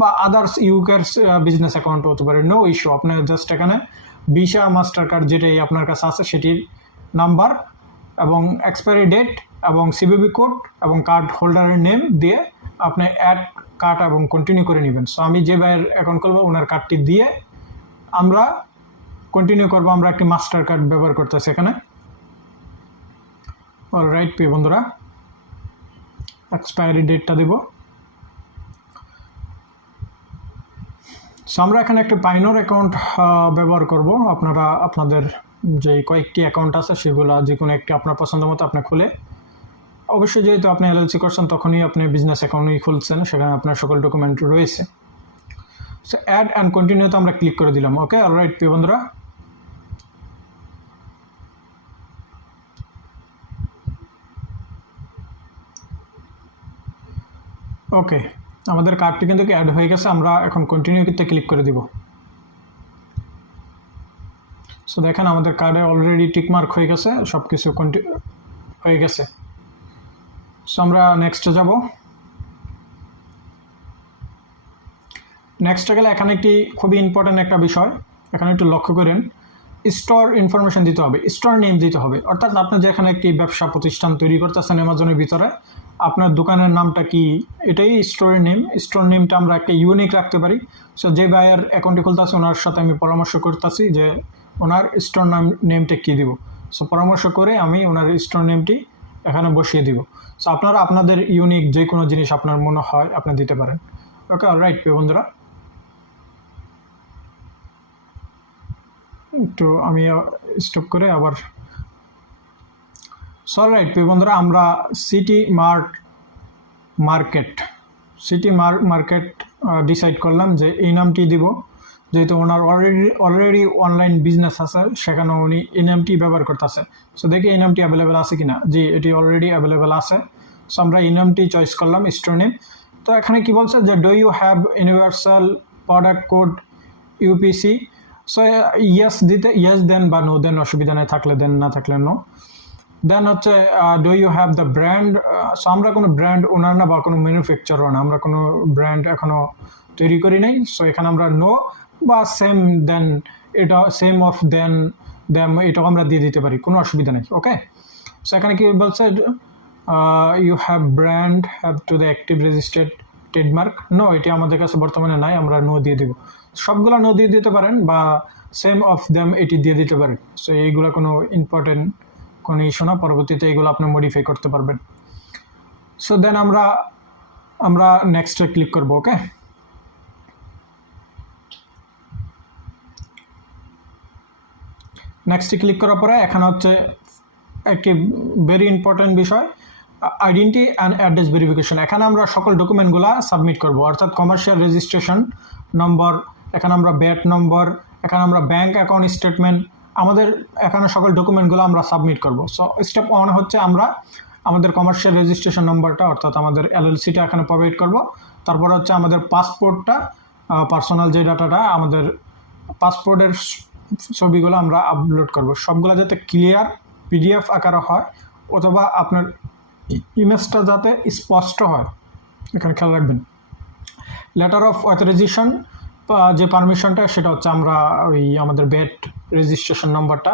বা আদার্স ইউকের বিজনেস অ্যাকাউন্টও হতে পারে, নো ইস্যু। আপনি জাস্ট এখানে ভিসা মাস্টার কার্ড যেটাই আপনার কাছে আছে সেটির নাম্বার এবং এক্সপায়ারি ডেট এবং সিভিভি কোড এবং কার্ড হোল্ডারের নেম দিয়ে আপনি অ্যাড কার্ড এবং কন্টিনিউ করে নেবেন। সো আমি যে ভাইয়ের অ্যাকাউন্ট করবো ওনার কার্ডটি দিয়ে আমরা কন্টিনিউ করবো। আমরা একটি মাস্টার কার্ড ব্যবহার করতেছি এখানে। অলরাইট প্রিয় বন্ধুরা, এক্সপায়ারি ডেটটা দেব। সো আমরা এখানে একটা পাইনর অ্যাকাউন্ট ব্যবহার করব। আপনারা আপনাদের যে কয়েকটি অ্যাকাউন্ট আছে সেগুলো যে কোনো একটি আপনার পছন্দ মতো আপনি খুলে, অবশ্যই যেহেতু আপনি এলএলসি করছেন তখনই আপনি বিজনেস অ্যাকাউন্টই খুলছেন, সেখানে আপনার সকল ডকুমেন্ট রয়েছে। সো অ্যাড অ্যান্ড কন্টিনিউতে আমরা ক্লিক করে দিলাম। ওকে, অলরাইট প্রিয় বন্ধুরা, ওকে আমাদের কার্ডটি কিন্তু অ্যাড হয়ে গেছে। আমরা এখন কন্টিনিউতে ক্লিক করে দিব। সো দেখেন আমাদের কার্ডে অলরেডি টিকমার্ক হয়ে গেছে, সব কিছু হয়ে গেছে। সো আমরা নেক্সটে যাব। নেক্সটে গেলে এখানে একটি খুবই ইম্পর্ট্যান্ট একটা বিষয়, এখানে একটু লক্ষ্য করেন। স্টোর ইনফরমেশন দিতে হবে, স্টোর নেম দিতে হবে। অর্থাৎ আপনি যেখানে একটি ব্যবসা প্রতিষ্ঠান তৈরি করতেছেন অ্যামাজনের ভিতরে, আপনার দোকানের নামটা কি, এটাই স্টোরের নেম। স্টোর নেমটা আমরা একটা ইউনিক রাখতে পারি। সো যে বায়ার অ্যাকাউন্টটি খুলতেছে ওনার সাথে আমি পরামর্শ করতেছি যে ওনার স্টোর নেমটা কী দিব। সো পরামর্শ করে আমি ওনার স্টোর নেমটি এখানে বসিয়ে দিব। সো আপনারা আপনাদের ইউনিক যে কোনো জিনিস আপনার মনে হয় আপনি দিতে পারেন। ওকে, অলরাইট প্রিয় বন্ধুরা, একটু আমি স্টপ করে আবার। অলরাইট প্রিয় বন্ধুরা, আমরা সিটি মার্কেট ডিসাইড করলাম যে এই নামটি দিব। যেহেতু ওনার অলরেডি অনলাইন বিজনেস আছে, সেখানে উনি এই নামটি ব্যবহার করতেছে। সো দেখি এই নামটি অ্যাভেলেবেল আছে কিনা। জি, এটি অলরেডি অ্যাভেলেবেল আছে। সো আমরা এই নামটি চয়েস করলাম, স্টোর নেম। তো এখানে কি বলছে যে do you have universal product code UPC. So yes দিতে ইয়েস দেন, বা নো দেন, অসুবিধা নেই, থাকলে দেন, না থাকলে নো। দেন হচ্ছে do you have the brand. So আমরা কোনো ব্র্যান্ড ওনার না, বা কোনো ম্যানুফ্যাকচারার না, আমরা কোনো ব্র্যান্ড এখনও তৈরি করি নাই। সো এখানে আমরা নো বা সেম দেন, এটা সেম অফ দেন দ্যাম, এটাও আমরা দিয়ে দিতে পারি, কোনো অসুবিধা নেই। ওকে, সো এখানে কি বলছে, you have brand have to the active registered trademark. No, এটি আমাদের কাছে বর্তমানে নাই, আমরা নো দিয়ে দেব। সবগুলো নো দিয়ে দিতে পারেন, বা সেম অফ দ্যাম এটি দিয়ে দিতে পারেন। সো এইগুলো কোনো ইম্পর্টেন্ট কোনো ইস্যু না, পরবর্তীতে এইগুলো আপনি মডিফাই করতে পারবেন। সো দেন আমরা নেক্সটে ক্লিক করব। ওকে, নেক্সটে ক্লিক করার পরে এখানে হচ্ছে একটি ভেরি ইম্পর্টেন্ট বিষয়, আইডেন্টি অ্যান্ড অ্যাড্রেস ভেরিফিকেশন। এখানে আমরা সকল ডকুমেন্টগুলো সাবমিট করব, অর্থাৎ কমার্শিয়াল রেজিস্ট্রেশন নম্বর, এখানে আমরা ব্যাট নম্বর, এখানে আমরা ব্যাঙ্ক অ্যাকাউন্ট স্টেটমেন্ট, আমাদের এখানে সকল ডকুমেন্টগুলো আমরা সাবমিট করব। সো স্টেপ 1 হচ্ছে আমরা আমাদের কমার্শিয়াল রেজিস্ট্রেশন নম্বরটা, অর্থাৎ আমাদের এলএলসিটা এখানে প্রোভাইড করব। তারপর হচ্ছে আমাদের পাসপোর্টটা, পার্সোনাল যে ডাটাটা, আমাদের পাসপোর্টের ছবিগুলো আমরা আপলোড করব। সবগুলো যাতে ক্লিয়ার পিডিএফ আকারে হয়, অথবা আপনার ইমেজটা যাতে স্পষ্ট হয়, এখানে খেয়াল রাখবেন। লেটার অফ অথরাইজেশন, যে পারমিশনটা, সেটা হচ্ছে আমরা ওই আমাদের ব্যাট রেজিস্ট্রেশন নম্বরটা,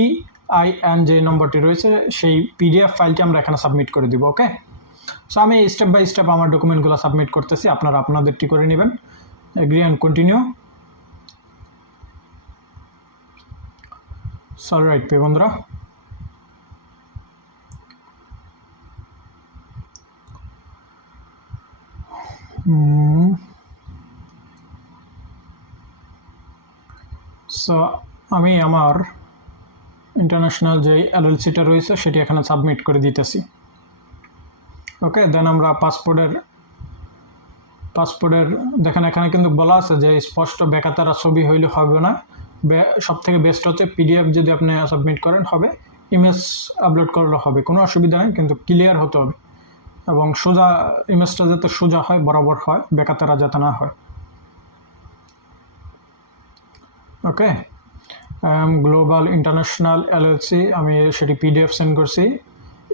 EIN যে নম্বরটি রয়েছে, সেই পিডিএফ ফাইলটি আমরা এখানে সাবমিট করে দিব। ওকে, সো আমি স্টেপ বাই স্টেপ আমার ডকুমেন্টগুলো সাবমিট করতেছি, আপনারা আপনাদেরটি করে নেবেন। Agri and continue. অলরাইট প্রিয় বন্ধুরা, সো আমি আমার ইন্টারন্যাশনাল যে এলএলসিটা রয়েছে সেটি এখানে সাবমিট করে দিতেছি। ওকে, দেন আমরা পাসপোর্টের দেখেন এখানে কিন্তু বলা আছে যে স্পষ্ট বেকাতারা ছবি হইলে হবে না, সব থেকে বেস্ট হচ্ছে পিডিএফ যদি আপনি সাবমিট করেন হবে, ইমেজ আপলোড করলে হবে, কোনো অসুবিধা নেই, কিন্তু ক্লিয়ার হতে হবে এবং সোজা, ইমেজটা যাতে সোজা হয়, বরাবর হয়, বেকাতারা যাতে না হয়। ওকে, গ্লোবাল ইন্টারন্যাশনাল এলএলসি, আমি সেটি পিডিএফ সেন্ড করছি,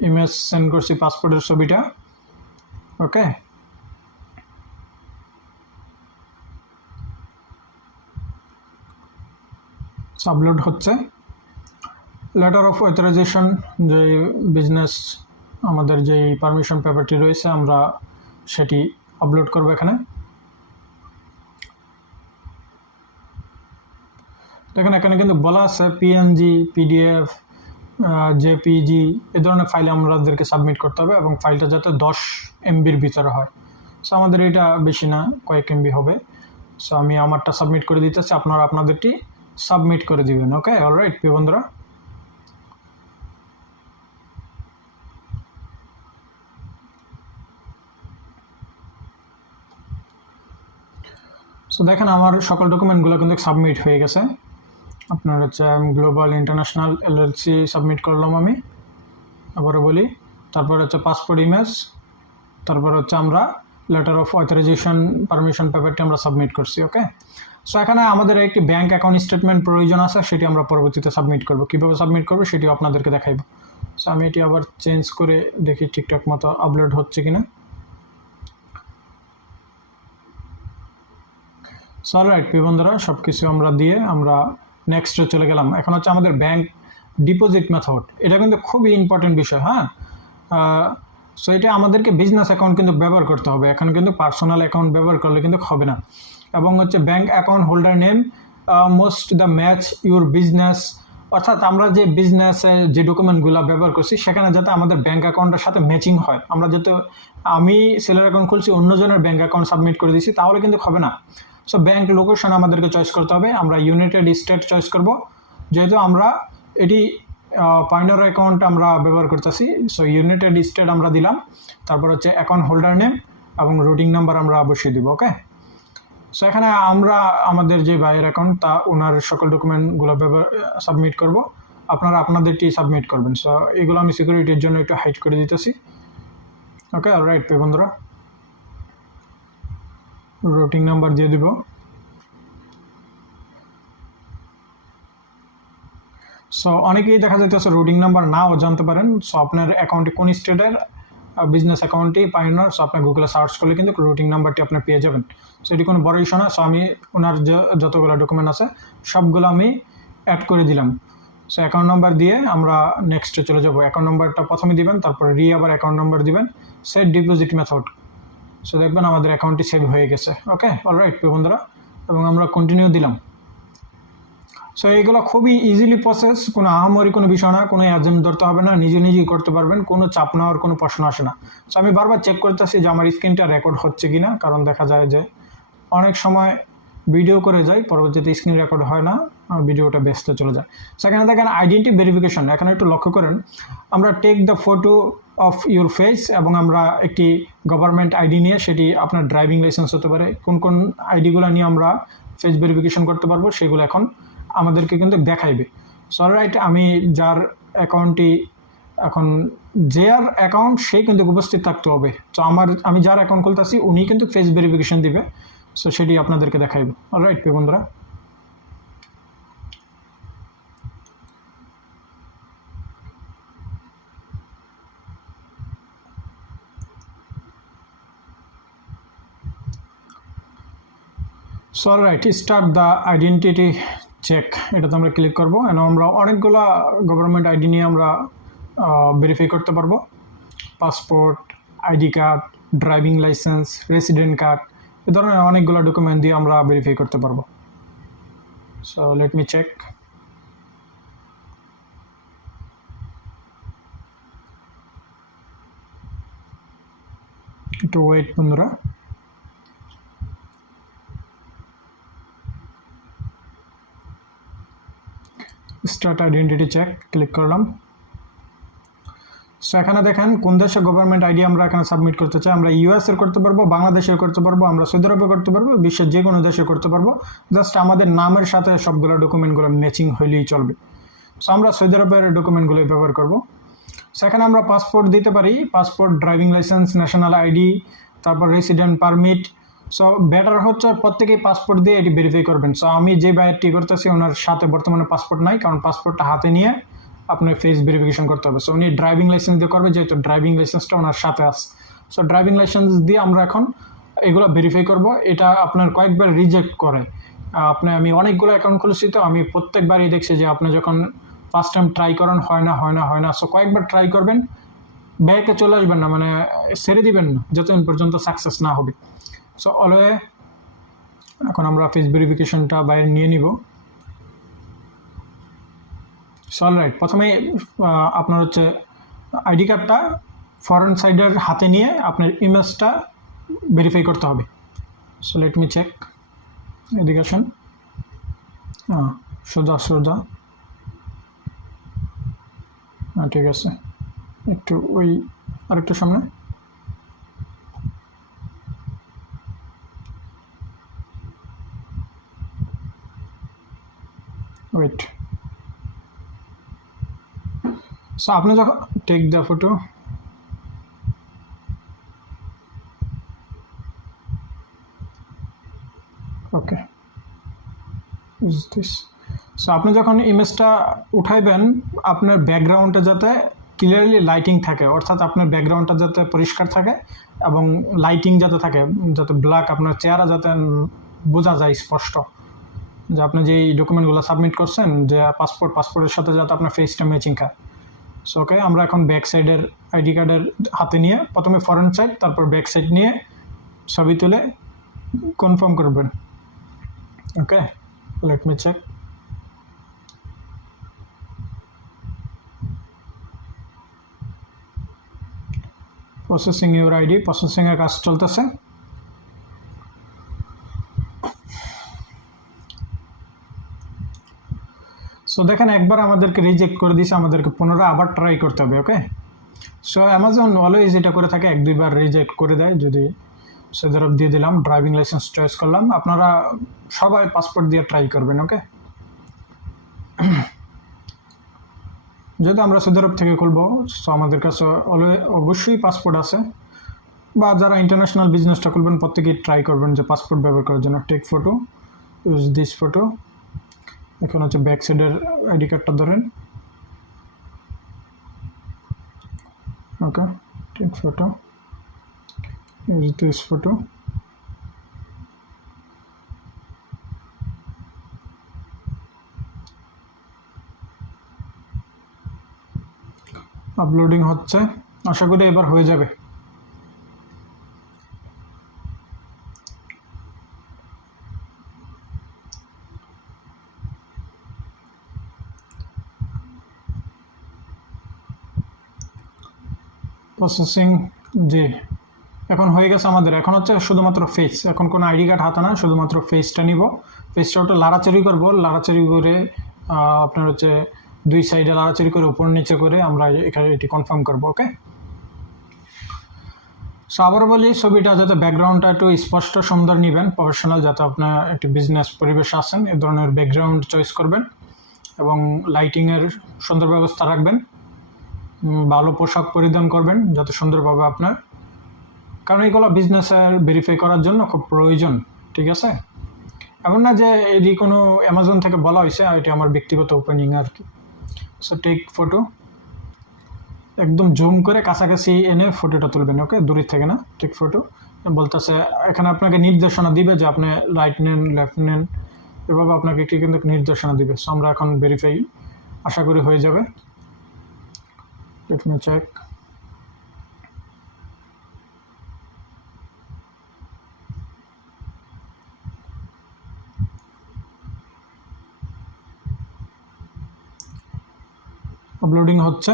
ইমেজ সেন্ড করছি পাসপোর্টের ছবিটা। ওকে, আপলোড হচ্ছে। লেটার অফ অথরাইজেশন, যে বিজনেস আমাদের যেই পারমিশন পেপারটি রয়েছে আমরা সেটি আপলোড করব এখানে। দেখেন এখানে কিন্তু বলা আছে পিএনজি, পিডিএফ, জেপিজি এই ধরনের ফাইল আমাদেরকে সাবমিট করতে হবে এবং ফাইলটা যাতে 10 MBর ভিতরে হয়। সো আমাদের এটা বেশি না, কয়েক MB হবে। সো আমি আমারটা সাবমিট করে দিতেছি, আপনারা আপনাদেরটি সাবমিট করে দিবেন। ওকে, অলরাইট প্রিয় বন্ধুরা। সো দেখেন আমার সকল ডকুমেন্টগুলো কিন্তু সাবমিট হয়ে গেছে। আপনার হচ্ছে গ্লোবাল ইন্টারন্যাশনাল LLC সাবমিট করলাম আমি, আবারও বলি। তারপর হচ্ছে পাসপোর্ট ইমেজ, তারপর হচ্ছে আমরা লেটার অফ অথরাইজেশন পারমিশন পেপারটি আমরা সাবমিট করছি। ওকে, সো এখানে আমাদের একটি ব্যাঙ্ক অ্যাকাউন্ট স্টেটমেন্ট প্রয়োজন আছে, সেটি আমরা পরবর্তীতে সাবমিট করব। কীভাবে সাবমিট করবো সেটিও আপনাদেরকে দেখাইব। সো আমি এটি আবার চেঞ্জ করে দেখি ঠিকঠাক মতো আপলোড হচ্ছে কিনা। সো অলরাইট প্রিয় বন্ধুরা, সব কিছু আমরা দিয়ে আমরা নেক্সটে চলে গেলাম। এখন হচ্ছে আমাদের ব্যাঙ্ক ডিপোজিট মেথড, এটা কিন্তু খুবই ইম্পর্টেন্ট বিষয়। হ্যাঁ, সো এটা আমাদেরকে বিজনেস অ্যাকাউন্ট কিন্তু ব্যবহার করতে হবে, এখন কিন্তু পার্সোনাল অ্যাকাউন্ট ব্যবহার করলে কিন্তু হবে না। এবং হচ্ছে bank account holder name most the match your business, অর্থাৎ আমরা যে বিজনেসে যে ডকুমেন্টগুলো ব্যবহার করছি সেখানে যাতে আমাদের ব্যাঙ্ক অ্যাকাউন্টের সাথে ম্যাচিং হয়। আমরা যাতে আমি সেলার অ্যাকাউন্ট খুলছি অন্যজনের ব্যাঙ্ক অ্যাকাউন্ট সাবমিট করে দিচ্ছি তাহলে কিন্তু হবে না। সো ব্যাঙ্ক লোকেশন আমাদেরকে চয়েস করতে হবে, আমরা ইউনাইটেড স্টেট চয়েস করব, যেহেতু আমরা এটি পাইনার অ্যাকাউন্ট আমরা ব্যবহার করতেছি। সো ইউনাইটেড স্টেট আমরা দিলাম, তারপর হচ্ছে অ্যাকাউন্ট হোল্ডার নেম এবং রুটিং নাম্বার আমরা অবশ্যই দিব। ওকে, সো এখানে আমরা আমাদের যে ভাইয়ের অ্যাকাউন্ট তা ওনার সকল ডকুমেন্টগুলো সাবমিট করব, আপনারা আপনাদেরটি সাবমিট করবেন। সো এগুলো আমি সিকিউরিটির জন্য একটু হাইড করে দিতেছি। ওকে, অলরাইট পে বন্ধুরা, রুটিং নাম্বার দিয়ে দিব। সো অনেকেই দেখা যাইতেছে রুটিং নাম্বার নাও জানতে পারেন। সো আপনার অ্যাকাউন্টে কোন স্টেটের বিজনেস অ্যাকাউন্টই পাইনার, সো আপনার গুগলে সার্চ করলে কিন্তু রুটিং নাম্বারটি আপনি পেয়ে যাবেন। সো এটি কোনো বড় ইস্যু না। সো আমি ওনার যতগুলো ডকুমেন্ট আছে সবগুলো আমি অ্যাড করে দিলাম। সো অ্যাকাউন্ট নাম্বার দিয়ে আমরা নেক্সটে চলে যাব। অ্যাকাউন্ট নাম্বারটা প্রথমে দিবেন, তারপরে আবার অ্যাকাউন্ট নাম্বার দিবেন, সেট ডিপোজিট মেথড। সো দেখবেন আমাদের অ্যাকাউন্টটি সেভ হয়ে গেছে। ওকে, অলরাইট বন্ধুরা, এবং আমরা কন্টিনিউ দিলাম। সো এইগুলো খুবই ইজিলি প্রসেস, কোনো আহামরি কোনো বিষয় না, কোনো এজেন্ট ধরতে হবে না, নিজে নিজেই করতে পারবেন, কোনো চাপ নেওয়ার কোনো প্রশ্ন আসে না। সো আমি বারবার চেক করতেছি যে আমার স্ক্রিনটা রেকর্ড হচ্ছে কি না, কারণ দেখা যায় যে অনেক সময় ভিডিও করে যাই, পরবর্তীতে স্ক্রিন রেকর্ড হয় না, ভিডিওটা ব্যস্ত চলে যায়। সেখানে দেখেন আইডেন্টি ভেরিফিকেশন, এখানে একটু লক্ষ্য করেন, আমরা take the photo of your face এবং আমরা একটি গভর্নমেন্ট আইডি নিয়ে, সেটি আপনার ড্রাইভিং লাইসেন্স হতে পারে, কোন কোন আইডিগুলো নিয়ে আমরা ফেস ভেরিফিকেশন করতে পারবো সেগুলো এখন আমাদেরকে কিন্তু দেখাইবে। সো অলরাইট, আমি যার অ্যাকাউন্টটি এখন যার অ্যাকাউন্ট সে কিন্তু উপস্থিত থাকতে হবে। তো আমি যার অ্যাকাউন্ট খুলতেছি উনি কিন্তু ফেস ভেরিফিকেশন দিবে, সো সেটি আপনাদেরকে দেখাইবে। অলরাইট প্রিয় বন্ধুরা, so alright, start the identity check, এটাতে আমরা ক্লিক করবো। আমরা অনেকগুলো গভর্নমেন্ট আইডি নিয়ে আমরা ভেরিফাই করতে পারবো, passport, ID card, driving licence, resident card, এ ধরনের অনেকগুলো ডকুমেন্ট দিয়ে আমরা ভেরিফাই করতে পারবো। So let me check. একটু ওয়েট বন্ধুরা। স্টার্ট আইডেন্টিটি চেক ক্লিক করলাম। সো এখানে দেখেন কোন দেশের গভর্নমেন্ট আইডি আমরা এখানে সাবমিট করতে চাই। আমরা ইউএসের করতে পারবো, বাংলাদেশের করতে পারবো, আমরা সৌদি আরবে করতে পারবো, বিশ্বের যে কোনো দেশে করতে পারবো। জাস্ট আমাদের নামের সাথে সবগুলো ডকুমেন্টগুলো ম্যাচিং হইলেই চলবে। সো আমরা সৌদি আরবের ডকুমেন্টগুলোই ব্যবহার করবো। সেখানে আমরা পাসপোর্ট দিতে পারি, passport, driving licence, national ID, তারপর রেসিডেন্ট পারমিট। সো বেটার হচ্ছে প্রত্যেকেই পাসপোর্ট দিয়ে এটি ভেরিফাই করবেন। সো আমি যে বাইরটি করতেছি ওনার সাথে বর্তমানে পাসপোর্ট নাই, কারণ পাসপোর্টটা হাতে নিয়ে আপনার ফেস ভেরিফিকেশন করতে হবে। সো উনি ড্রাইভিং লাইসেন্স দিয়ে করবে, যেহেতু ড্রাইভিং লাইসেন্সটা ওনার সাথে আছে। সো ড্রাইভিং লাইসেন্স দিয়ে আমরা এখন এগুলো ভেরিফাই করব। এটা আপনার কয়েকবার রিজেক্ট করে। আমি অনেকগুলো অ্যাকাউন্ট খুলেছি, তো আমি প্রত্যেকবারই দেখছি যে আপনি যখন ফার্স্ট টাইম ট্রাই করেন, হয় না। সো কয়েকবার ট্রাই করবেন, ব্যাকে চলে আসবেন না, মানে ছেড়ে দিবেন না যতদিন পর্যন্ত সাকসেস না হবে। সো অলওয়ে এখন আমরা ফেস ভেরিফিকেশনটা বাইরে নিয়ে নিব। সো অলরাইট, প্রথমে আপনার হচ্ছে আইডি কার্ডটা ফরন্ট সাইডের হাতে নিয়ে আপনার ইমেজটা ভেরিফাই করতে হবে। সো লেট মি চেক, এদিকে আসেন, সোজা হ্যাঁ ঠিক আছে, একটু ওই আরেকটু সামনে, ওয়েট। সো আপনি যখন take the photo, okay is this. So আপনি যখন ইমেজটা উঠাইবেন, আপনার ব্যাকগ্রাউন্ডটা যাতে ক্লিয়ারলি লাইটিং থাকে, অর্থাৎ আপনার ব্যাকগ্রাউন্ডটা যাতে পরিষ্কার থাকে এবং লাইটিং যাতে থাকে, যাতে ব্ল্যাক, আপনার চেহারা যাতে বোঝা যায় স্পষ্ট যে আপনি যেই ডকুমেন্টগুলো সাবমিট করছেন, যে পাসপোর্টের সাথে যাতে আপনার ফেসটা ম্যাচিং খায়। সো ওকে, আমরা এখন ব্যাক সাইডের আইডি কার্ডের হাতে নিয়ে প্রথমে ফরন্ট সাইড, তারপর ব্যাক সাইড নিয়ে ছবি তুলে কনফার্ম করবেন। Okay, let me check. Processing your ID, প্রসেসিংয়ের কাজ চলতেছে। সো দেখেন, একবার আমাদেরকে রিজেক্ট করে দিয়েছে, আমাদেরকে পুনরায় আবার ট্রাই করতে হবে। ওকে, সো অ্যামাজন অলওয়েজ এটা করে থাকে, 1-2 বার রিজেক্ট করে দেয়। যদি সেধারপ দিয়ে দিলাম, ড্রাইভিং লাইসেন্স চয়েস করলাম, আপনারা সবাই পাসপোর্ট দিয়ে ট্রাই করবেন। ওকে, যেহেতু আমরা সেধারপ থেকে খুলবো, সো আমাদের কাছে অবশ্যই পাসপোর্ট আছে, বা যারা ইন্টারন্যাশনাল বিজনেসটা খুলবেন প্রত্যেকেই ট্রাই করবেন যে পাসপোর্ট ব্যবহার করার জন্য। Take photo, use this photo. এখন হচ্ছে ব্যাক সাইডের আইডি কার্ডটা ধরেন। Okay, take photo, use this photo. Uploading হচ্ছে, আশা করি এবার হয়ে যাবে। প্রসেসিং, জি এখন হয়ে গেছে আমাদের। এখন হচ্ছে শুধুমাত্র ফেস, এখন কোনো আইডি কার্ড হাতে না, শুধুমাত্র ফেসটা নিব। ফেসটা ওটা লাড়াচাড়ি করবো, লাড়াচাড়ি করে আপনার হচ্ছে 2 সাইডে লাড়াচাড়ি করে উপর নিচে করে আমরা এখানে এটি কনফার্ম করবো। ওকে, সো আবার বলি, ছবিটা যাতে ব্যাকগ্রাউন্ডটা একটু স্পষ্ট সুন্দর নেবেন, প্রফেশনাল, যাতে আপনার একটি বিজনেস পরিবেশে আসেন এ ধরনের ব্যাকগ্রাউন্ড চয়েস করবেন এবং লাইটিংয়ের সুন্দর ব্যবস্থা রাখবেন। ভালো পোশাক পরিধান করবেন যাতে সুন্দরভাবে আপনার, কারণ এইগুলো বিজনেসের ভেরিফাই করার জন্য খুব প্রয়োজন। ঠিক আছে, এমন না যে এটি কোনো অ্যামাজন থেকে বলা হয়েছে, এটি আমার ব্যক্তিগত ওপেনিং আর কি। সো টেক ফটো, একদম জুম করে কাছাকাছি এনে ফটোটা তুলবেন। ওকে, দূরের থেকে না। টেক ফটো বলতেছে, এখানে আপনাকে নির্দেশনা দিবে যে আপনি রাইট নেন, লেফট নেন, এভাবে আপনাকে একটি কিন্তু নির্দেশনা দিবে। সো আমরা এখন ভেরিফাই আশা করি হয়ে যাবে। Late me check. আপলোডিং হচ্ছে।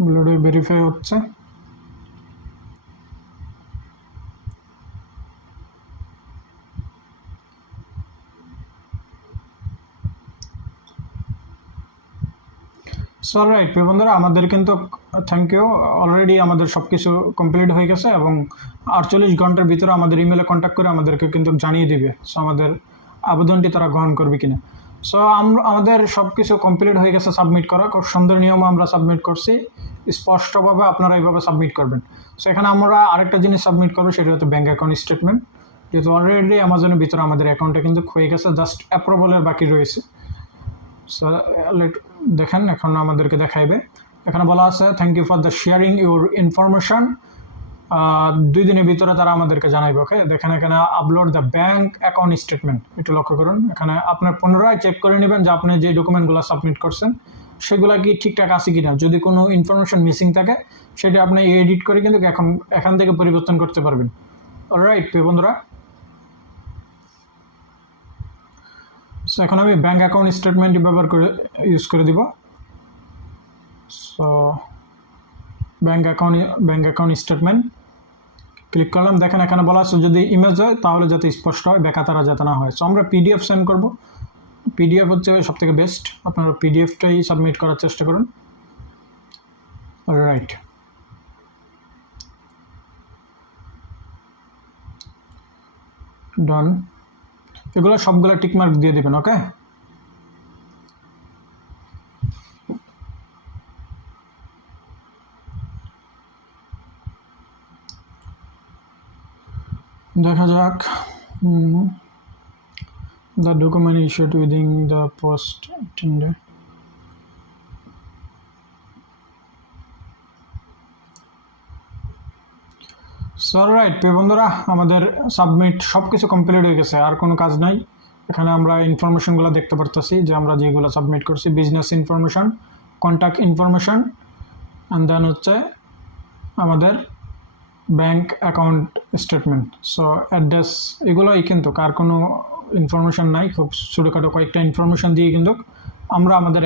আপলোডে ভেরিফাই হচ্ছে। সো রাইট বন্ধুরা, আমাদের কিন্তু থ্যাংক ইউ, অলরেডি আমাদের সব কিছু কমপ্লিট হয়ে গেছে এবং 48 ঘন্টার ভিতরে আমাদের ইমেলে কন্ট্যাক্ট করে আমাদেরকে কিন্তু জানিয়ে দিবে সো আমাদের আবেদনটি তারা গ্রহণ করবে কিনা। সো আমাদের সব কিছু কমপ্লিট হয়ে গেছে, সাবমিট করা খুব সুন্দর নিয়মে আমরা সাবমিট করছি, স্পষ্টভাবে আপনারা এইভাবে সাবমিট করবেন। সো এখানে আমরা আরেকটা জিনিস সাবমিট করবো, সেটা হচ্ছে ব্যাঙ্ক অ্যাকাউন্ট স্টেটমেন্ট। যেহেতু অলরেডি অ্যামাজনের ভিতরে আমাদের অ্যাকাউন্টে কিন্তু হয়ে গেছে, জাস্ট অ্যাপ্রুভালের বাকি রয়েছে। সো দেখেন এখন আমাদেরকে দেখাইবে, এখানে বলা আছে thank you for the sharing your information. 2 দিনের ভিতরে তারা আমাদেরকে জানাইবে। ওকে, দেখেন এখানে upload the bank account statement, একটু লক্ষ্য করুন। এখানে আপনার পুনরায় চেক করে নেবেন যে আপনি যে ডকুমেন্টগুলো সাবমিট করছেন সেগুলো কি ঠিকঠাক আছে কিনা। যদি কোনো ইনফরমেশন মিসিং থাকে সেটা আপনি এডিট করে কিন্তু এখান থেকে পরিবর্তন করতে পারবেন। অলরাইট প্রিয় বন্ধুরা, সো এখন আমি ব্যাঙ্ক অ্যাকাউন্ট স্টেটমেন্ট ইউজ করে দিব। So bank account statement click করলাম। দেখেন এখানে বলা আছে যদি ইমেজ হয় তাহলে যাতে স্পষ্ট হয়, বেকাতারা যাতে না হয়। সো আমরা পিডিএফ সেন্ড করব। পিডিএফ হচ্ছে সবথেকে বেস্ট, আপনারা পিডিএফটাই সাবমিট করার চেষ্টা করুন। রাইট, ডান। এগুলো সবগুলো টিকমার্ক দিয়ে দেবেন। ওকে, দেখা যাক। The document issued within the post attended. So right প্রিয় বন্ধুরা, আমাদের সাবমিট সব কিছু কমপ্লিট হয়ে গেছে, আর কোনো কাজ নাই। এখানে আমরা ইনফরমেশনগুলো দেখতে পারতেছি যে আমরা যেগুলো সাবমিট করছি, business information, contact information, and then হচ্ছে আমাদের bank account statement. So address এগুলোই, কিন্তু কার কোনো ইনফরমেশন নাই, খুব ছোটোখাটো কয়েকটা ইনফরমেশন দিয়ে কিন্তু আমরা আমাদের